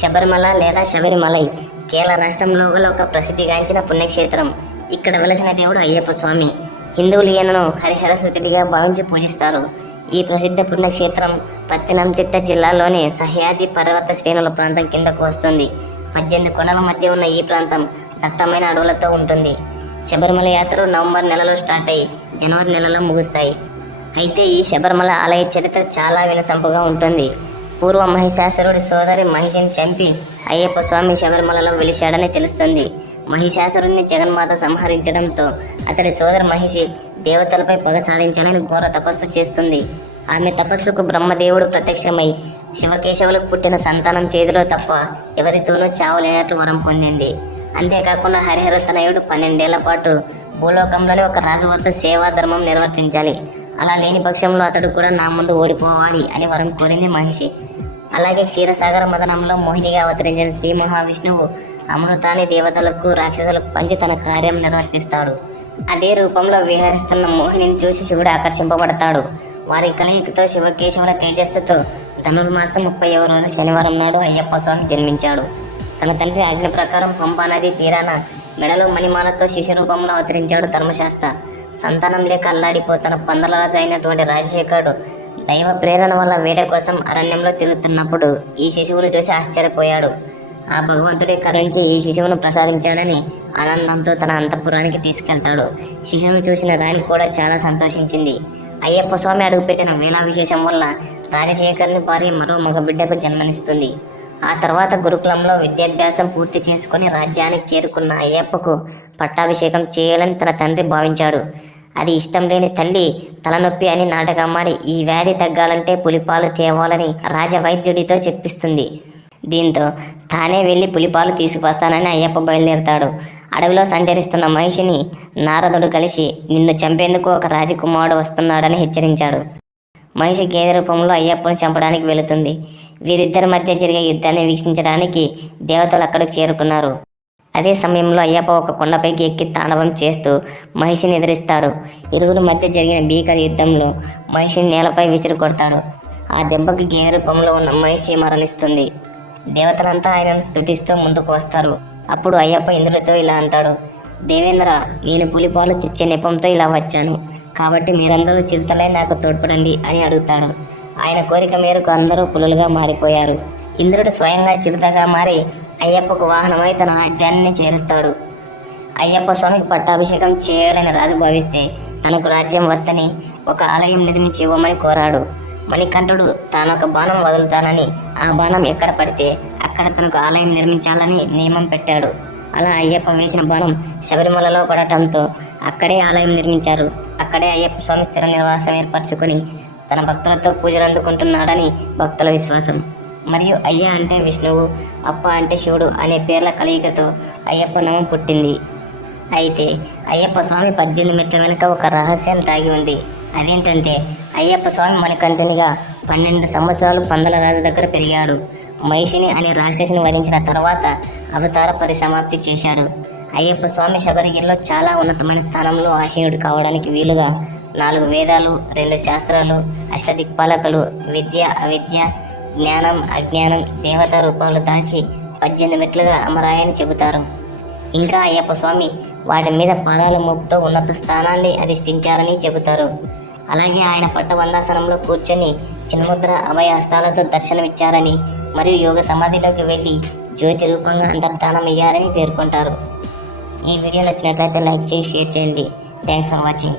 శబరిమల లేదా శబరిమలై కేరళ రాష్ట్రంలో గల ఒక ప్రసిద్ధిగాంచిన పుణ్యక్షేత్రం. ఇక్కడ వెలసిన దేవుడు అయ్యప్ప స్వామి. హిందువులు ఈయనను హరిహర సుతుడిగా భావించి పూజిస్తారు. ఈ ప్రసిద్ధ పుణ్యక్షేత్రం పత్తనంతిట్ట జిల్లాలోని సహ్యాద్రి పర్వత శ్రేణుల ప్రాంతం కిందకు వస్తుంది. పద్దెనిమిది కొండల మధ్య ఉన్న ఈ ప్రాంతం దట్టమైన అడవులతో ఉంటుంది. శబరిమల యాత్రలు నవంబర్ నెలలో స్టార్ట్ అయ్యి జనవరి నెలలో ముగుస్తాయి. అయితే ఈ శబరిమల ఆలయ చరిత్ర చాలా వినసంపుగా ఉంటుంది. పూర్వ మహిషాసురుడి సోదరి మహిషిని చంపి అయ్యప్ప స్వామి శబరిమలలో వెలిశాడని తెలుస్తుంది. మహిషాసురుడిని జగన్మాత సంహరించడంతో అతడి సోదరి మహిషి దేవతలపై పగ సాధించాలని ఘోర తపస్సు చేస్తుంది. ఆమె తపస్సుకు బ్రహ్మదేవుడు ప్రత్యక్షమై శివకేశవులకు పుట్టిన సంతానం చేతిలో తప్ప ఎవరితోనూ చావలేనట్లు వరం పొందింది. అంతేకాకుండా హరిహర తనయుడు పన్నెండేళ్ళ పాటు భూలోకంలోని ఒక రాజు వద్ద సేవా ధర్మం నిర్వర్తించాలి. అలా లేని పక్షంలో అతడు కూడా నా ముందు ఓడిపోవాలి అని వరం కోరింది మహిషి అలాగే క్షీరసాగర మదనంలో మోహినిగా అవతరించిన శ్రీ మహావిష్ణువు అమృతాన్ని దేవతలకు రాక్షసులకు పంచి తన కార్యం నిర్వర్తిస్తాడు. అదే రూపంలో విహరిస్తున్న మోహినిని చూసి శివుడు ఆకర్షింపబడతాడు. వారి కలయికతో శివకేశవుల తేజస్సుతో ధనుర్మాసం ముప్పై రోజు శనివారం నాడు అయ్యప్ప స్వామి జన్మించాడు. తన తండ్రి ఆజ్ఞ ప్రకారం పంపానది తీరాన మెడలో మణిమాలతో శిశు రూపంలో అవతరించాడు ధర్మశాస్త్ర. సంతానం లేక అల్లాడిపోతున్న పందలరాజు అయినటువంటి రాజశేఖరుడు దైవ ప్రేరణ వల్ల వేట కోసం అరణ్యంలో తిరుగుతున్నప్పుడు ఈ శిశువును చూసి ఆశ్చర్యపోయాడు. ఆ భగవంతుడే కరుణించి ఈ శిశువును ప్రసాదించాడని ఆనందంతో తన అంతఃపురానికి తీసుకెళ్తాడు. శిశువును చూసిన రాణి కూడా చాలా సంతోషించింది. అయ్యప్ప స్వామి అడుగుపెట్టిన వేళా విశేషం వల్ల రాజశేఖర్ని భార్య మరో మగ బిడ్డకు జన్మనిస్తుంది. ఆ తర్వాత గురుకులంలో విద్యాభ్యాసం పూర్తి చేసుకుని రాజ్యానికి చేరుకున్న అయ్యప్పకు పట్టాభిషేకం చేయాలని తన తండ్రి భావించాడు. అది ఇష్టం లేని తల్లి తలనొప్పి అని నాటకమ్మాడి ఈ వ్యాధి తగ్గాలంటే పులిపాలు తేవాలని రాజవైద్యుడితో చెప్పిస్తుంది. దీంతో తానే వెళ్ళి పులిపాలు తీసుకువస్తానని అయ్యప్ప బయలుదేరతాడు. అడవిలో సంచరిస్తున్న మహిషిని నారదుడు కలిసి నిన్ను చంపేందుకు ఒక రాజకుమారుడు వస్తున్నాడని హెచ్చరించాడు. మహిషి గేదె రూపంలో అయ్యప్పను చంపడానికి వెళుతుంది. వీరిద్దరి మధ్య జరిగే యుద్ధాన్ని వీక్షించడానికి దేవతలు అక్కడికి చేరుకున్నారు. అదే సమయంలో అయ్యప్ప ఒక కొండపైకి ఎక్కి తాండవం చేస్తూ మహిషిని ఎదిరిస్తాడు. ఇరువురి మధ్య జరిగిన భీకర యుద్ధంలో మహిషిని నేలపై విసిరి కొడతాడు. ఆ దెబ్బకి గేయ రూపంలో ఉన్న మహిషి మరణిస్తుంది. దేవతలంతా ఆయనను స్థుతిస్తూ ముందుకు వస్తారు. అప్పుడు అయ్యప్ప ఇంద్రుడితో ఇలా అంటాడు దేవేంద్ర నేను పులిపాలు తెచ్చే నెపంతో ఇలా వచ్చాను. కాబట్టి మీరందరూ చిరుతలై నాకు తోడ్పడండి అని అడుగుతాడు. ఆయన కోరిక మేరకు అందరూ పులులుగా మారిపోయారు. ఇంద్రుడు స్వయంగా చిరుతగా మారి అయ్యప్పకు వాహనమై తన రాజ్యాన్ని చేరుస్తాడు. అయ్యప్ప స్వామికి పట్టాభిషేకం చేయాలని రాజు భావిస్తే తనకు రాజ్యం వద్దని ఒక ఆలయం నిర్మించి ఇవ్వమని కోరాడు. మణికంఠుడు తాను ఒక బాణం వదులుతానని ఆ బాణం ఎక్కడ పడితే అక్కడ తనకు ఆలయం నిర్మించాలని నియమం పెట్టాడు. అలా అయ్యప్ప వేసిన బాణం శబరిమలలో పడటంతో అక్కడే ఆలయం నిర్మించారు. అక్కడే అయ్యప్ప స్వామి స్థిర నివాసం ఏర్పరచుకొని తన భక్తులతో పూజలు అందుకుంటున్నాడని భక్తుల విశ్వాసం. మరియు అయ్య అంటే విష్ణువు అప్ప అంటే శివుడు అనే పేర్ల కలయికతో అయ్యప్ప నవం పుట్టింది. అయితే అయ్యప్ప స్వామి పద్దెనిమిది మెట్ల వెనుక ఒక రహస్యం దాగి ఉంది. అదేంటంటే అయ్యప్ప స్వామి మణికంఠనిగా పన్నెండు సంవత్సరాలు పందల రాజు దగ్గర పెరిగాడు. మహిషిని అనే రాక్షసిని వరించిన తర్వాత అవతార పరిసమాప్తి చేశాడు. అయ్యప్ప స్వామి శబరిగిరిలో చాలా ఉన్నతమైన స్థానంలో ఆశీనుడు కావడానికి వీలుగా నాలుగు వేదాలు రెండు శాస్త్రాలు అష్టదిక్పాలకులు విద్య అవిద్య జ్ఞానం అజ్ఞానం దేవత రూపాలు దాచి పద్దెనిమిది మెట్లుగా అమరాయని చెబుతారు. ఇంకా అయ్యప్ప స్వామి వాటి మీద పాదాల మోపుతో ఉన్నత స్థానాన్ని అధిష్ఠించారని చెబుతారు. అలాగే ఆయన పట్టబందాసనంలో కూర్చొని చిన్నముద్ర అభయ హస్తాలతో దర్శనమిచ్చారని మరియు యోగ సమాధిలోకి వెళ్ళి జ్యోతి రూపంగా అంతర్ధానం అయ్యారని పేర్కొంటారు. ఈ వీడియో నచ్చినట్లయితే లైక్ చేసి షేర్ చేయండి. Thanks for watching.